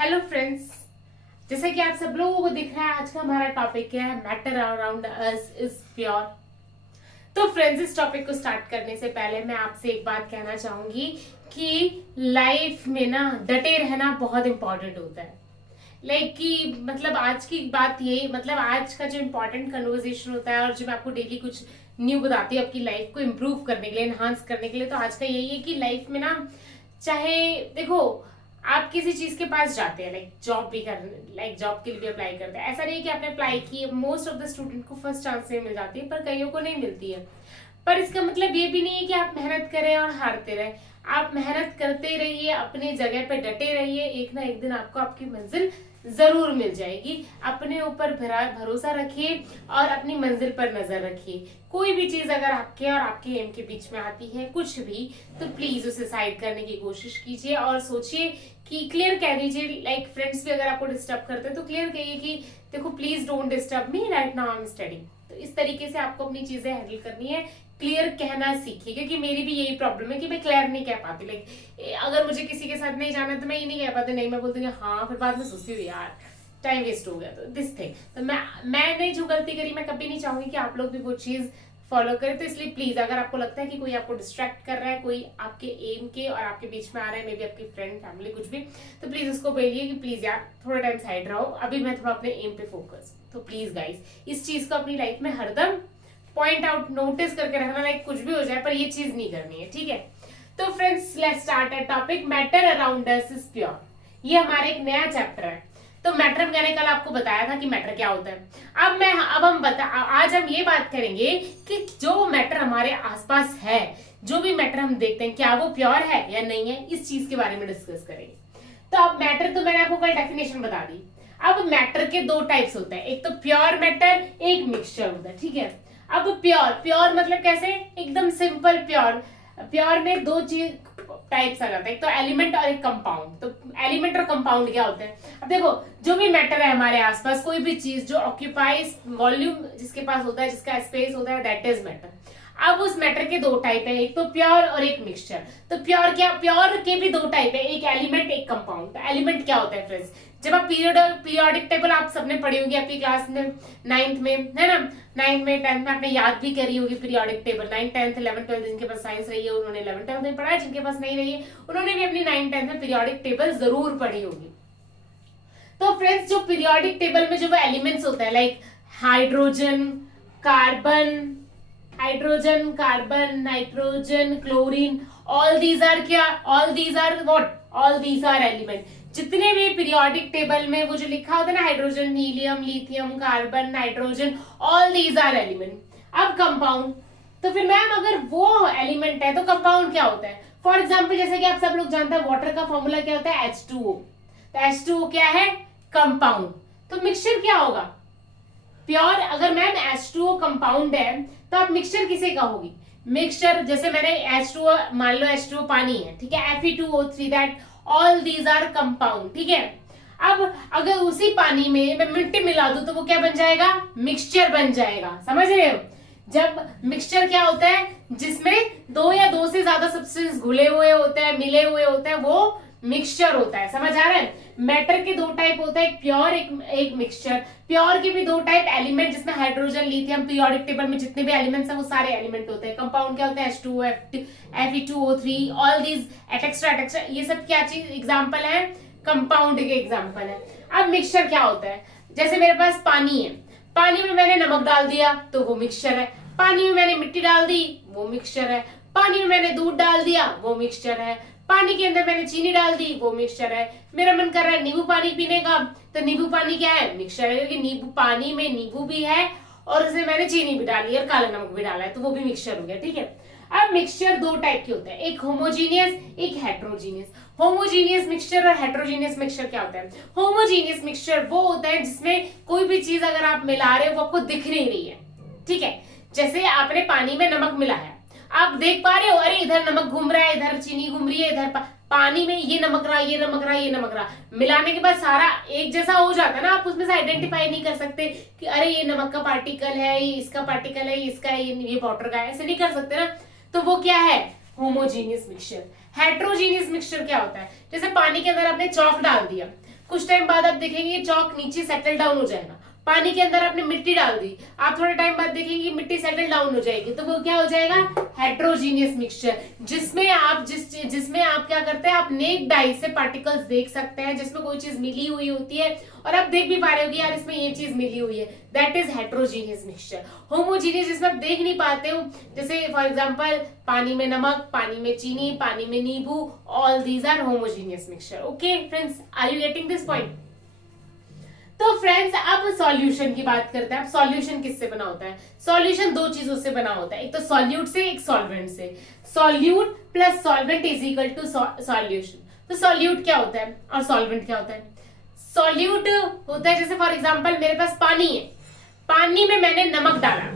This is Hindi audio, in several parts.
हेलो फ्रेंड्स, जैसा कि आप सब लोगों को दिख रहा है, आज का हमारा टॉपिक है matter around us is pure. तो फ्रेंड्स, इस टॉपिक को स्टार्ट करने से पहले मैं आपसे एक बात कहना चाहूंगी कि लाइफ में ना डटे रहना बहुत इंपॉर्टेंट होता है। कि मतलब आज की बात ये, मतलब आज का जो इम्पोर्टेंट कन्वर्सेशन होता है और जो मैं आपको डेली कुछ न्यू बताती हूँ आपकी लाइफ को इम्प्रूव करने के लिए, एनहांस करने के लिए, तो आज का यही है कि लाइफ में ना, चाहे देखो, आप किसी चीज के पास जाते हैं, जॉब भी कर, जॉब के लिए भी अप्लाई करते हैं। ऐसा नहीं है कि आपने अप्लाई की, मोस्ट ऑफ द स्टूडेंट को फर्स्ट चांस में मिल जाती है, पर कईयों को नहीं मिलती है। पर इसका मतलब ये भी नहीं है कि आप मेहनत करें और हारते रहें। आप मेहनत करते रहिए, अपनी जगह पे डटे रहिए, एक ना एक दिन आपको आपकी मंजिल जरूर मिल जाएगी। अपने ऊपर भरोसा रखिए और अपनी मंजिल पर नजर रखिए। कोई भी चीज अगर आपके और आपके एम के बीच में आती है, कुछ भी, तो प्लीज उसे साइड करने की कोशिश कीजिए और सोचिए कि क्लियर कह दीजिए। फ्रेंड्स भी अगर आपको डिस्टर्ब करते हैं तो क्लियर कहिए कि देखो, please don't disturb me, right now I am studying. तो इस तरीके से आपको अपनी चीजें हैंडल करनी है। क्लियर कहना सीखिए, क्योंकि मेरी भी यही प्रॉब्लम है कि मैं क्लियर नहीं कह पाती। अगर मुझे किसी के साथ नहीं जाना है तो मैं ये नहीं कह पाती, नहीं, मैं बोलती हूँ हाँ, फिर बाद में सोचती हूँ यार टाइम वेस्ट हो गया। तो दिस थिंग, तो मैंने जो गलती करी, मैं कभी नहीं चाहूंगी कि आप लोग भी वो चीज फॉलो करें। तो इसलिए प्लीज, अगर आपको लगता है कि कोई आपको डिस्ट्रैक्ट कर रहा है, कोई आपके एम के और आपके बीच में आ रहा है, मे बी आपकी फ्रेंड, फैमिली, कुछ भी, तो प्लीज उसको बोलिए कि प्लीज यार थोड़ा टाइम साइड रहो, अभी मैं थोड़ा अपने एम पे फोकस। तो प्लीज गाइस, इस चीज को अपनी लाइफ में हरदम पॉइंट आउट, नोटिस करके रखना। कुछ भी हो जाए पर ये चीज नहीं करनी है, ठीक है। तो friends, let's start a topic, matter around us is pure. ये हमारा एक नया चैप्टर है। तो मैटर मैंने कल आपको बताया था कि मैटर क्या होता है। आज हम ये बात करेंगे कि जो मैटर हमारे आसपास है, जो भी मैटर हम देखते हैं, क्या वो प्योर है या नहीं है, इस चीज के बारे में डिस्कस करेंगे। तो अब मैटर तो मैंने आपको कल डेफिनेशन बता दी। अब मैटर के दो टाइप्स होते हैं, एक तो प्योर मैटर, एक मिक्सचर होता है, ठीक है। अब प्योर, प्योर मतलब कैसे, एकदम सिंपल प्योर। प्योर में दो चीज टाइप्स आ जाते हैं, एक तो एलिमेंट और एक कंपाउंड। तो एलिमेंट और कंपाउंड क्या होते हैं? अब देखो, जो भी मैटर है हमारे आसपास, कोई भी चीज जो ऑक्यूपाइज वॉल्यूम जिसके पास होता है, जिसका स्पेस होता है, दैट इज मैटर। अब उस मैटर के दो टाइप है, एक तो प्योर और एक मिक्सचर। तो प्योर क्या, प्योर के भी दो टाइप है, एक एलिमेंट, एक कंपाउंड। तो एलिमेंट क्या होता है फ्रेंड्स? जब आप पीरियोडिक टेबल आप सबने पढ़ी होगी अपनी क्लास में, नाइन्थ में, है ना, नाइन्थ में, टेंथ में आपने याद भी करी होगी पीरियोडिक टेबल। 9, 10, 11, 12 जिनके पास साइंस रही है उन्होंने 11, 12 में पढ़ा है, जिनके पास नहीं रही है उन्होंने भी अपनी 9, 10 में पीरियोडिक टेबल जरूर पढ़ी होगी। तो फ्रेंड्स, जो पीरियोडिक टेबल में जो वो एलिमेंट्स होते हैं, hydrogen, carbon, hydrogen, carbon, nitrogen, chlorine, all these are क्या, all these are what, all these are element. जितने भी पीरियोडिक टेबल में वो जो लिखा होता है ना, hydrogen, helium, lithium, carbon, nitrogen, all these are element. अब कंपाउंड, तो फिर मैम अगर वो एलिमेंट है तो कंपाउंड क्या होता है? फॉर एग्जाम्पल, जैसे कि आप सब लोग जानते हैं वाटर का फॉर्मूला क्या होता है, H2O। तो H2O क्या है? कंपाउंड। तो मिक्सचर क्या होगा? प्योर। अगर मैम H2O कंपाउंड है तो आप मिक्सचर किसे कहोगी? मिक्सचर, जैसे मैंने H2O, मान लो H2O पानी है, ठीक है, Fe2O3, that all these are compound, ठीक है। अब अगर उसी पानी में मैं मिट्टी मिला दूं तो वो क्या बन जाएगा? मिक्सचर बन जाएगा। समझ रहे हो? जब मिक्सचर क्या होता है, जिसमें दो या दो से ज्यादा सब्सटेंस घुले हुए होते हैं, मिले हुए होते हैं, वो मिक्सचर होता है। समझ आ रहा है? मैटर के दो टाइप होता है, एक प्योर, एक मिक्सचर। प्योर के भी दो टाइप, एलिमेंट जिसमें हाइड्रोजन, लिथियम, पीरियोडिक टेबल में जितने भी एलिमेंट्स हैं वो सारे एलिमेंट होते हैं। कंपाउंड क्या होते हैं? H2O, Fe2O3, ऑल दीज एटेक्स्ट्रा एटेक्स्ट्रा, ये सब क्या चीज एग्जांपल है? कंपाउंड के एग्जांपल है। अब मिक्सचर क्या होता है? जैसे मेरे पास पानी है, पानी में मैंने नमक डाल दिया तो वो मिक्सचर है। पानी में मैंने मिट्टी डाल दी, वो मिक्सचर है। पानी में मैंने दूध डाल दिया, वो मिक्सचर है। पानी के अंदर मैंने चीनी डाल दी, वो मिक्सचर है। मेरा मन कर रहा है नींबू पानी पीने का, तो नींबू पानी क्या है? मिक्सचर है, क्योंकि नींबू पानी में नींबू भी है और उसमें मैंने चीनी भी डाली और काला नमक भी डाला है, तो वो भी मिक्सचर हो गया, ठीक है। अब मिक्सचर दो टाइप के होते हैं, एक होमोजीनियस, एक हेट्रोजीनियस। होमोजीनियस मिक्सचर और हेट्रोजीनियस मिक्सचर क्या होता है? होमोजीनियस मिक्सचर वो होता है जिसमें कोई भी चीज अगर आप मिला रहे हो वो आपको दिख नहीं रही है, ठीक है। जैसे आपने पानी में नमक मिलाया, आप देख पा रहे हो, अरे इधर नमक घूम रहा है, इधर चीनी घूम रही है, इधर पानी में ये नमक रहा, ये नमक रहा, ये नमक रहा। मिलाने के बाद सारा एक जैसा हो जाता है ना, आप उसमें से आइडेंटिफाई नहीं कर सकते कि अरे ये नमक का पार्टिकल है, ये इसका पार्टिकल है, ये इसका है, ये वाटर का है, ऐसे नहीं कर सकते ना। तो वो क्या है? Homogeneous mixture. हेट्रोजीनियस मिक्सचर क्या होता है? जैसे पानी के अंदर आपने चौक डाल दिया, कुछ टाइम बाद आप देखेंगे चौक नीचे सेटल डाउन हो जाएगा। पानी के अंदर आपने मिट्टी डाल दी, आप थोड़े टाइम बाद देखेंगे मिट्टी सेटल डाउन हो जाएगी, तो वो क्या हो जाएगा, हेट्रोजीनियस मिक्सचर, जिसमें आप क्या करते हैं, आप नेक्ड आई से पार्टिकल्स देख सकते हैं, जिसमें कोई चीज मिली हुई होती है और आप देख भी पा रहे हो कि यार इसमें ये चीज मिली हुई है, that is heterogeneous mixture. Homogeneous जिसमें आप देख नहीं पाते हो, जैसे फॉर एग्जांपल पानी में नमक, पानी में चीनी, पानी में नींबू, all these are homogeneous mixture. Okay friends, are you getting this point? तो फ्रेंड्स अब सॉल्यूशन की बात करते हैं। अब सॉल्यूशन किससे बना होता है? सॉल्यूशन दो चीजों से बना होता है, एक तो सॉल्यूट से, एक सॉल्वेंट से। Solute plus solvent is equal to solution. तो सॉल्यूट क्या होता है और सॉल्वेंट क्या होता है? सॉल्यूट होता है जैसे फॉर एग्जांपल मेरे पास पानी है, पानी में मैंने नमक डाला,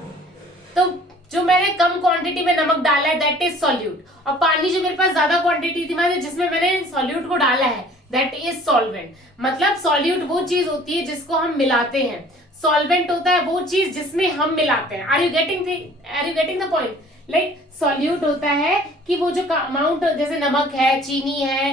तो जो मैंने कम क्वांटिटी में नमक डाला है दैट इज सॉल्यूट, और पानी जो मेरे पास ज्यादा क्वांटिटी थी जिसमें मैंने सॉल्यूट को डाला है दैट इज सॉल्वेंट। मतलब सॉल्यूट वो चीज होती है जिसको हम मिलाते हैं, सॉल्वेंट होता है वो चीज जिसमें हम मिलाते हैं। Are you getting the point? Like solute होता है कि वो जो अमाउंट, जैसे नमक है, चीनी है,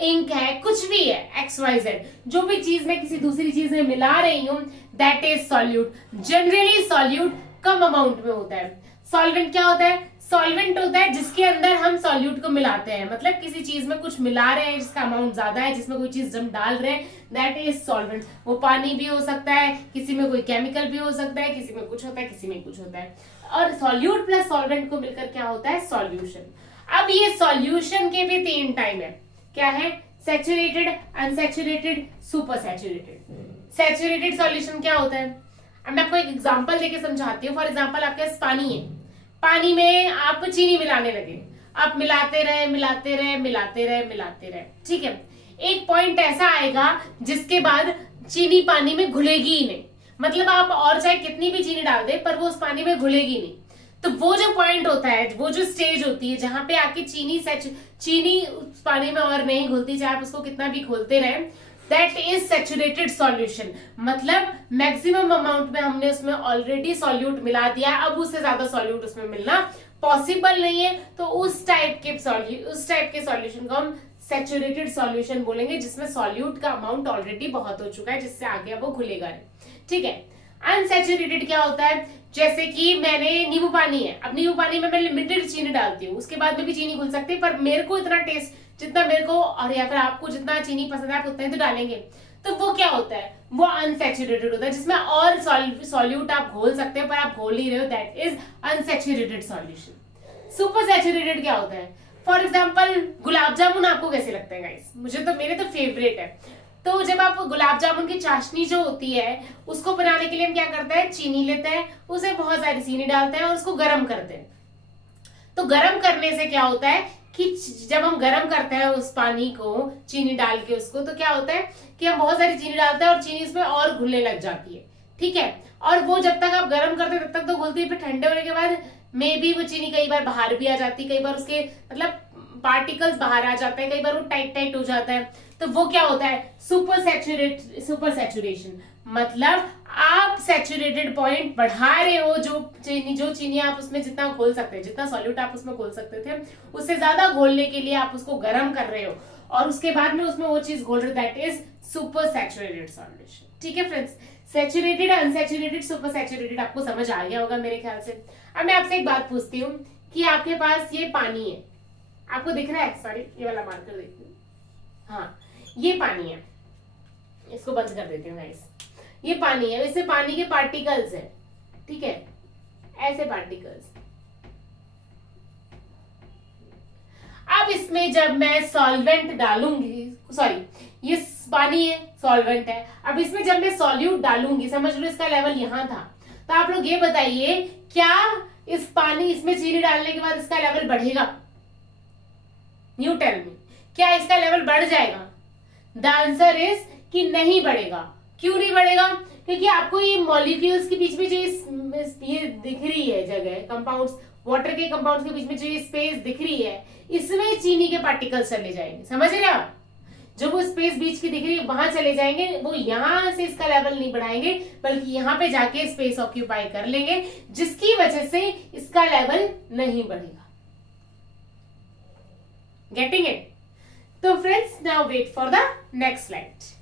इंक है, कुछ भी है, XYZ, जो भी चीज मैं किसी दूसरी चीज में मिला रही हूं that is solute. Generally solute come amount में होता है। सॉल्वेंट क्या होता है? सॉल्वेंट होता है जिसके अंदर हम सॉल्यूट को मिलाते हैं, मतलब किसी चीज में कुछ मिला रहे हैं जिसका अमाउंट ज्यादा है, जिसमें कोई चीज हम डाल रहे हैं, दैट इज सॉल्वेंट। वो पानी भी हो सकता है, किसी में कोई केमिकल भी हो सकता है, किसी में कुछ होता है, किसी में कुछ होता है, और सॉल्यूट प्लस सॉल्वेंट को मिलकर क्या होता है? सॉल्यूशन। अब ये सॉल्यूशन के भी तीन टाइम है, क्या है? Saturated, unsaturated, super saturated. Saturated solution क्या होता है? अब मैं आपको एक एग्जांपल देके समझाती हूँ। फॉर एग्जांपल आपके पास पानी है, पानी में आप चीनी मिलाने लगे, आप मिलाते रहे मिलाते रहे मिलाते रहे मिलाते रहे, ठीक है, एक पॉइंट ऐसा आएगा जिसके बाद चीनी पानी में घुलेगी ही नहीं, मतलब आप और चाहे कितनी भी चीनी डाल दे पर वो उस पानी में घुलेगी नहीं। तो वो जो पॉइंट होता है, वो जो स्टेज होती है जहां पे आके चीनी उस पानी में और नहीं घुलती, चाहे आप उसको कितना भी खोलते रहे, दैट इज सैचुरेटेड सॉल्यूशन। मतलब मैक्सिमम अमाउंट में हमने उसमें ऑलरेडी सॉल्यूट मिला दिया, अब उससे ज्यादा सॉल्यूट उसमें मिलना पॉसिबल नहीं है, तो उस टाइप के सॉल्यूशन को हम सैचुरेटेड सॉल्यूशन बोलेंगे, जिसमें सॉल्यूट का अमाउंट ऑलरेडी बहुत हो चुका है, जिससे आगे अब वो घुलेगा नहीं, ठीक है। अनसैचुरेटेड क्या होता है? जैसे कि मैंने नींबू पानी है, अब नींबू पानी में मैं लिमिटेड चीनी डालती हूँ, उसके बाद में भी चीनी घुल सकती है, पर मेरे को इतना टेस्ट जितना मेरे को, और या फिर आपको जितना चीनी पसंद है आप उतना ही तो डालेंगे, तो वो क्या होता है? वो अनसैचुरेटेड होता है, जिसमें और सॉल्यूट आप घोल सकते हैं पर आप घोल नहीं रहे हो, that is unsaturated solution. Super saturated क्या होता है? फॉर एग्जाम्पल गुलाब जामुन आपको कैसे लगते हैं गाइस? मेरे तो फेवरेट है। तो जब आप गुलाब जामुन की चाशनी जो होती है उसको बनाने के लिए हम क्या करते हैं? चीनी लेते हैं, उसे बहुत सारी चीनी डालते हैं और उसको गर्म करते हैं। तो गर्म करने से क्या होता है कि जब हम गर्म करते हैं उस पानी को चीनी डाल के उसको, तो क्या होता है कि हम बहुत सारी चीनी डालते हैं और चीनी उसमें और घुलने लग जाती है, ठीक है। और वो जब तक आप गर्म करते हैं तब तक तो घुलती है, फिर ठंडे होने के बाद में भी वो चीनी कई बार बाहर भी आ जाती है, कई बार उसके मतलब पार्टिकल्स बाहर आ जाते हैं, कई बार वो टाइट हो जाता है, तो वो क्या होता है? Super saturation. मतलब आप सैचुरेटेड पॉइंट बढ़ा रहे हो, जो चीनी आप उसमें जितना घोल सकते हैं, जितना सॉल्यूट आप उसमें घोल सकते थे, उससे ज्यादा घोलने के लिए आप उसको गर्म कर रहे हो और उसके बाद में उसमें वो चीज घोल रहे हो, that is super saturated solution, ठीक है friends. Saturated, unsaturated, super saturated आपको समझ आ गया होगा मेरे ख्याल से। अब मैं आपसे एक बात पूछती हूँ कि आपके पास ये पानी है, आपको दिख रहा है? सॉरी, ये वाला मार्कर देखती हूँ, हाँ ये पानी है, इसको बंद कर देती हूँ गाइस। ये पानी है, इससे पानी के पार्टिकल्स है, ठीक है, ऐसे पार्टिकल्स। अब इसमें जब मैं सॉल्वेंट डालूंगी, सॉरी ये पानी है, सॉल्वेंट है, अब इसमें जब मैं सॉल्यूट डालूंगी, समझ लो इसका लेवल यहां था, तो आप लोग ये बताइए क्या इसमें चीनी डालने के बाद इसका लेवल बढ़ेगा? न्यू टेल मी, क्या इसका लेवल बढ़ जाएगा? द आंसर इज कि नहीं बढ़ेगा। क्यों नहीं बढ़ेगा? क्योंकि आपको ये मॉलिक्यूल्स के बीच में जो ये दिख रही है जगह, कंपाउंड्स, वाटर के कंपाउंड्स के बीच में जो ये स्पेस दिख रही है, इसमें चीनी के पार्टिकल्स चले जाएंगे, समझ रहे आप? जो वो स्पेस बीच की दिख रही है वहां चले जाएंगे, वो यहां से इसका लेवल नहीं बढ़ाएंगे, बल्कि यहां पे जाके स्पेस ऑक्यूपाई कर लेंगे, जिसकी वजह से इसका लेवल नहीं बढ़ेगा। Getting it? तो friends now wait for the next slide.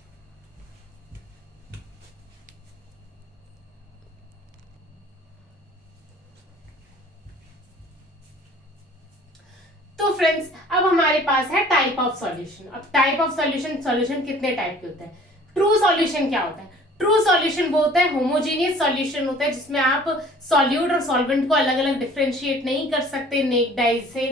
तो फ्रेंड्स अब हमारे पास है टाइप ऑफ सॉल्यूशन। अब टाइप ऑफ सॉल्यूशन कितने टाइप के होते हैं? ट्रू सॉल्यूशन क्या होता है? ट्रू सॉल्यूशन वो होता है होमोजीनियस सॉल्यूशन होता है जिसमें आप सॉल्यूट और सॉल्वेंट को अलग अलग डिफरेंशिएट नहीं कर सकते नेक डाइज से,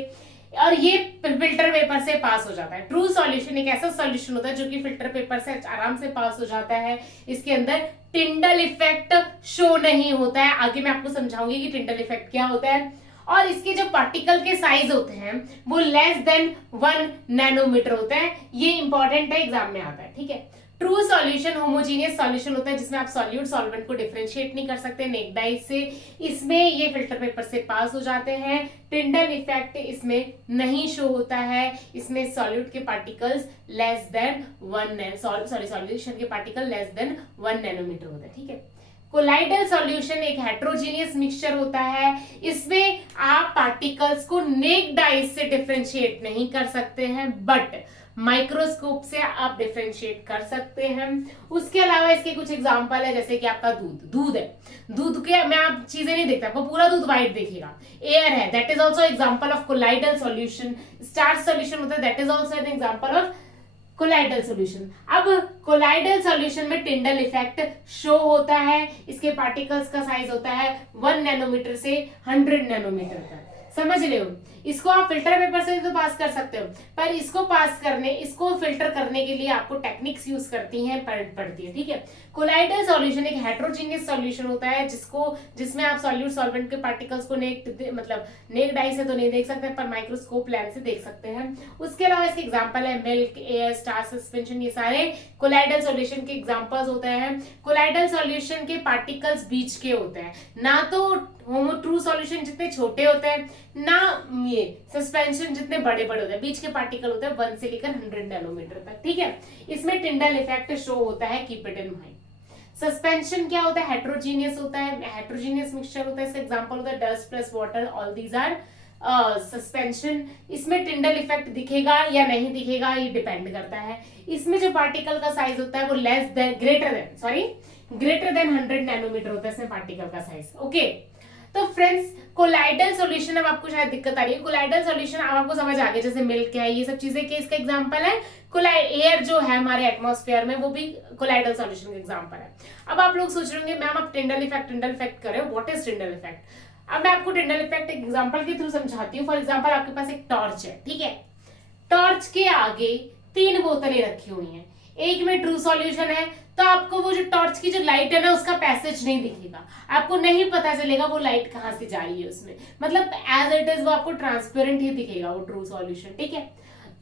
और ये फिल्टर पेपर से पास हो जाता है। ट्रू सॉल्यूशन एक ऐसा सॉल्यूशन होता है जो कि फिल्टर पेपर से आराम से पास हो जाता है। इसके अंदर टिंडल इफेक्ट शो नहीं होता है। आगे मैं आपको समझाऊंगी कि टिंडल इफेक्ट क्या होता है। और इसके जो पार्टिकल के साइज होते हैं वो लेस देन 1 नैनोमीटर होते हैं। ये इंपॉर्टेंट है, एग्जाम में आता है, ठीक है। ट्रू सॉल्यूशन होमोजीनियस सॉल्यूशन होता है जिसमें आप सॉल्यूट सॉल्वेंट को डिफरेंशिएट नहीं कर सकते नेक डाइज से। इसमें ये फिल्टर पेपर से पास हो जाते हैं। टिंडल इफेक्ट इसमें नहीं शो होता है। इसमें सॉल्यूट के पार्टिकल्स लेस देन 1 सॉल्यूशन के पार्टिकल लेस देन 1 नैनोमीटर होता है, ठीक है। कोलाइडल सॉल्यूशन एक हेट्रोजीनियस मिक्सचर होता है। इसमें आप पार्टिकल्स को नेक डाइज से डिफरेंशिएट नहीं कर सकते हैं, बट माइक्रोस्कोप से आप डिफरेंशिएट कर सकते हैं। उसके अलावा इसके कुछ एग्जांपल है, जैसे कि आपका दूध है। दूध के में आप चीजें नहीं देखते, आपको पूरा दूध व्हाइट दिखेगा। एयर है, that is also example of colloidal solution. Starch solution होता है, that is also an example of colloidal solution. अब कोलाइडल सॉल्यूशन में टिंडल इफेक्ट शो होता है। इसके पार्टिकल्स का साइज होता है 1 नैनोमीटर से 100 नैनोमीटर तक। समझ रहे हो? इसको आप फिल्टर पेपर से तो पास कर सकते हो, पर इसको फिल्टर करने के लिए आपको टेक्निक्स यूज पड़ती है, ठीक है। कोलाइडल सॉल्यूशन एक हेट्रोजीनियस सॉल्यूशन होता है जिसमें आप सॉल्यूट सॉल्वेंट के पार्टिकल्स को नेक डाई से तो नहीं देख सकते, पर माइक्रोस्कोप लेंस से देख सकते हैं। उसके अलावा इसके एग्जांपल है मिल्क, एयर, स्टार सस्पेंशन, ये सारे कोलाइडल सॉल्यूशन के एग्जांपल्स होते हैं। कोलाइडल सॉल्यूशन के पार्टिकल्स बीच के होते हैं, ना तो ट्रू सॉल्यूशन जितने छोटे होते हैं, ना ये सस्पेंशन जितने बड़े बड़े होते हैं। बीच के पार्टिकल होते हैं 1 से लेकर 100 नैनोमीटर तक, ठीक है। इसमें टिंडल इफेक्ट शो होता है, keep it in mind. Suspension क्या होता है? हेट्रोजीनियस होता है, हेट्रोजीनियस मिक्सचर होता है। इसका एग्जांपल होता है dust plus water, all these are suspension. इसमें टिंडल इफेक्ट दिखेगा या नहीं दिखेगा ये डिपेंड करता है। इसमें जो पार्टिकल का साइज होता है वो ग्रेटर देन 100 नैनोमीटर होता है इसमें पार्टिकल का साइज, ओके। तो फ्रेंड्स कोलाइडल सॉल्यूशन, अब आपको शायद दिक्कत आ रही है, कोलाइडल सॉल्यूशन अब आपको समझ आ गया, जैसे मिल्क है, ये सब चीजें के इसका एग्जांपल है। एयर जो है हमारे एटमॉस्फेयर में वो भी कोलाइडल सॉल्यूशन का एग्जांपल है। अब आप लोग सोच रहे होंगे मैम आप टिंडल इफेक्ट कर रहे हो, व्हाट इज टिंडल इफेक्ट? अब मैं आपको टिंडल इफेक्ट एक एग्जांपल के थ्रू समझाती हूँ। फॉर एग्जांपल आपके पास एक टॉर्च है, ठीक है। टॉर्च के आगे 3 बोतलें रखी हुई हैं, एक में ट्रू सॉल्यूशन है, तो आपको वो जो टॉर्च की जो लाइट है ना उसका पैसेज नहीं दिखेगा, आपको नहीं पता चलेगा वो लाइट कहां से जा रही है उसमें, मतलब एज इट इज वो आपको ट्रांसपेरेंट ही दिखेगा वो ट्रू सॉल्यूशन, ठीक है।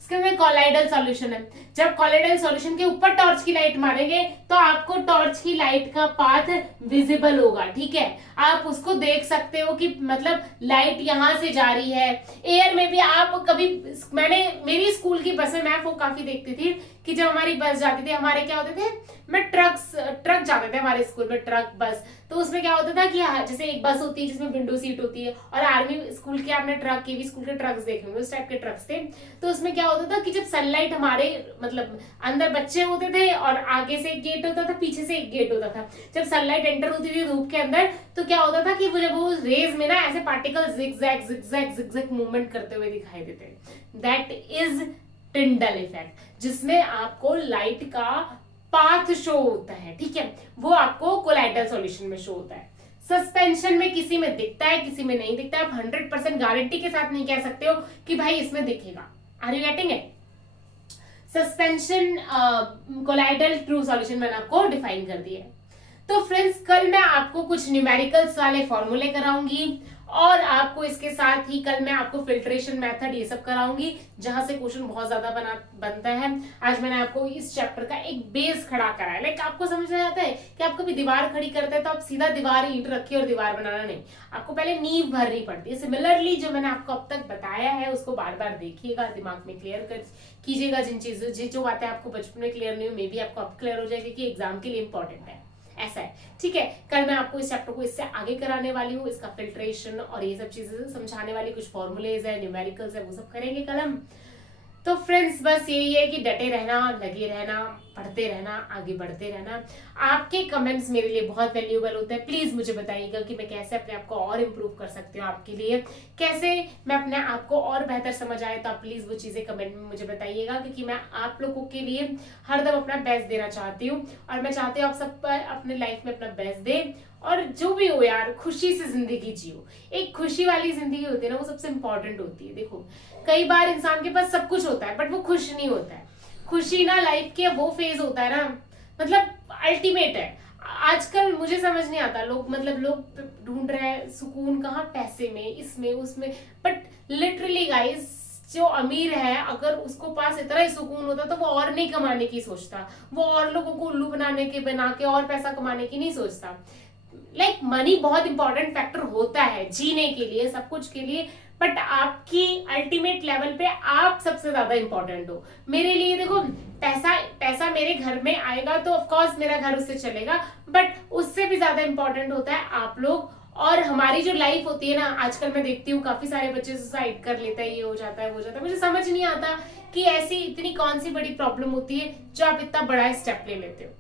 इसके में कोलाइडल सॉल्यूशन है, जब कोलाइडल सॉल्यूशन के ऊपर टॉर्च की लाइट मारेंगे तो आपको टॉर्च की लाइट का पाथ विजिबल होगा, ठीक है। आप उसको देख सकते हो कि मतलब लाइट यहां से जा रही है। एयर में भी आप कभी, मेरी स्कूल की बसें मैं वो काफी देखती थी कि जब हमारी बस जाती थी, हमारे क्या होते थे, ट्रक जाते थे हमारे स्कूल में, ट्रक बस। तो उसमें क्या होता था कि जैसे एक बस होती है जिसमें विंडो सीट होती है, और आर्मी स्कूल के आपने ट्रक, केवी स्कूल के ट्रक्स देखे होंगे, उस टाइप के ट्रक्स थे। तो उसमें क्या होता था कि जब सनलाइट हमारे मतलब अंदर बच्चे होते थे और आगे से एक गेट होता था, पीछे से एक गेट होता था, जब सनलाइट एंटर होती थी धूप के अंदर तो क्या होता था कि वो जब वो रेज में ना ऐसे पार्टिकल जिगजैग मूवमेंट करते हुए दिखाई देते हैं। दैट इज टिंडल इफेक्ट, जिसमें आपको लाइट का पाथ शो होता है, ठीक है, वो आपको कोलाइडल सॉल्यूशन में शो होता है। सस्पेंशन में किसी में दिखता है, किसी में नहीं दिखता है। आप 100% गारंटी के साथ नहीं कह सकते हो कि भाई इसमें दिखेगा। Are you getting it? Suspension colloidal true solution मैंने आपको डिफाइन कर दिया है। तो फ्रेंड्स कल मैं आपको कुछ न्यूमेरिकल्स वाले फॉर्मूले कराऊंगी, और आपको इसके साथ ही कल मैं आपको फिल्ट्रेशन मेथड ये सब कराऊंगी, जहां से क्वेश्चन बहुत ज्यादा बनता है। आज मैंने आपको इस चैप्टर का एक बेस खड़ा करा है। लाइक आपको समझ में आता है कि आप कभी दीवार खड़ी करते हैं तो आप सीधा दीवार ईंट रखिए और दीवार बनाना नहीं, आपको पहले नींव भरनी पड़ती है। सिमिलरली जो मैंने आपको अब तक बताया है उसको बार बार देखिएगा, दिमाग में क्लियर कीजिएगा। जो बातें आपको बचपन में क्लियर नहीं हो, मे बी आपको अब क्लियर हो जाएगी कि एग्जाम के लिए इंपॉर्टेंट है, ऐसा है, ठीक है। कल मैं आपको इस चैप्टर को इससे आगे कराने वाली हूँ, इसका फिल्ट्रेशन और ये सब चीजें समझाने वाली, कुछ फॉर्मूलेज है, न्यूमेरिकल्स है, वो सब करेंगे कल हम। तो फ्रेंड्स बस यही है कि डटे रहना, लगे रहना, पढ़ते रहना, आगे बढ़ते रहना। आपके कमेंट्स मेरे लिए बहुत वैल्यूएबल होते हैं। प्लीज मुझे बताइएगा कि मैं कैसे अपने आप को और इम्प्रूव कर सकती हूँ आपके लिए, कैसे मैं अपने आप को और बेहतर समझ आए। तो आप प्लीज वो चीजें कमेंट में मुझे बताइएगा, क्योंकि मैं आप लोगों के लिए हरदम अपना बेस्ट देना चाहती हूँ, और मैं चाहती हूँ आप सब अपने लाइफ में अपना बेस्ट दें। और जो भी हो यार, खुशी से जिंदगी जियो। एक खुशी वाली जिंदगी होती है ना, वो सबसे इंपॉर्टेंट होती है। देखो, कई बार इंसान के पास सब कुछ होता है बट वो खुश नहीं होता है। खुशी ना लाइफ के वो फेज होता है ना, मतलब अल्टीमेट है। आजकल मुझे समझ नहीं आता, लोग ढूंढ रहे हैं सुकून कहाँ, पैसे में, इसमें उसमें। बट लिटरली गाइस, जो अमीर है अगर उसको पास इतना ही सुकून होता तो वो और नहीं कमाने की सोचता, वो और लोगों को उल्लू बना के और पैसा कमाने की नहीं सोचता। लाइक मनी बहुत इंपॉर्टेंट फैक्टर होता है जीने के लिए, सब कुछ के लिए, बट आपकी अल्टीमेट लेवल पे आप सबसे ज्यादा इंपॉर्टेंट हो। मेरे लिए देखो, पैसा मेरे घर में आएगा तो ऑफ कोर्स मेरा घर उससे चलेगा, बट उससे भी ज्यादा इंपॉर्टेंट होता है आप लोग। और हमारी जो लाइफ होती है ना, आजकल मैं देखती हूँ काफी सारे बच्चे सुसाइड कर लेते हैं, ये हो जाता है वो हो जाता है। मुझे समझ नहीं आता कि ऐसी इतनी कौन सी बड़ी प्रॉब्लम होती है जो आप इतना बड़ा स्टेप ले लेते हो।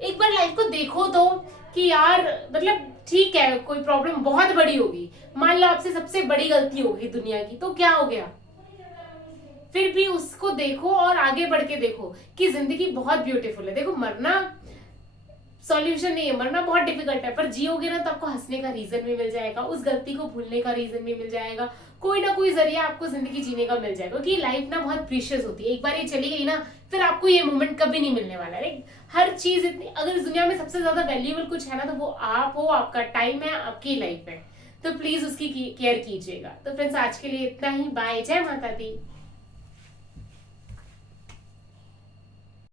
एक बार लाइफ को देखो तो कि यार, मतलब ठीक है, कोई प्रॉब्लम बहुत बड़ी होगी, मान लो आपसे सबसे बड़ी गलती होगी दुनिया की, तो क्या हो गया, फिर भी उसको देखो और आगे बढ़ के देखो कि जिंदगी बहुत ब्यूटीफुल है। देखो, मरना सॉल्यूशन नहीं है, मरना बहुत डिफिकल्ट है, पर जियोगे ना तो आपको हंसने का रीजन भी मिल जाएगा, उस गलती को भूलने का रीजन भी मिल जाएगा, कोई ना कोई जरिया आपको जिंदगी जीने का मिल जाएगा। क्योंकि लाइफ ना बहुत प्रीशियस होती है, एक बार ये चली गई ना फिर आपको ये मोमेंट कभी नहीं मिलने वाला है। हर चीज इतनी, अगर इस दुनिया में सबसे ज्यादा वैल्यूएबल कुछ है ना तो वो आप हो, आपका टाइम है, आपकी लाइफ है। तो प्लीज उसकी केयर कीजिएगा। तो फ्रेंड्स, आज के लिए इतना ही। बाय, जय माता दी।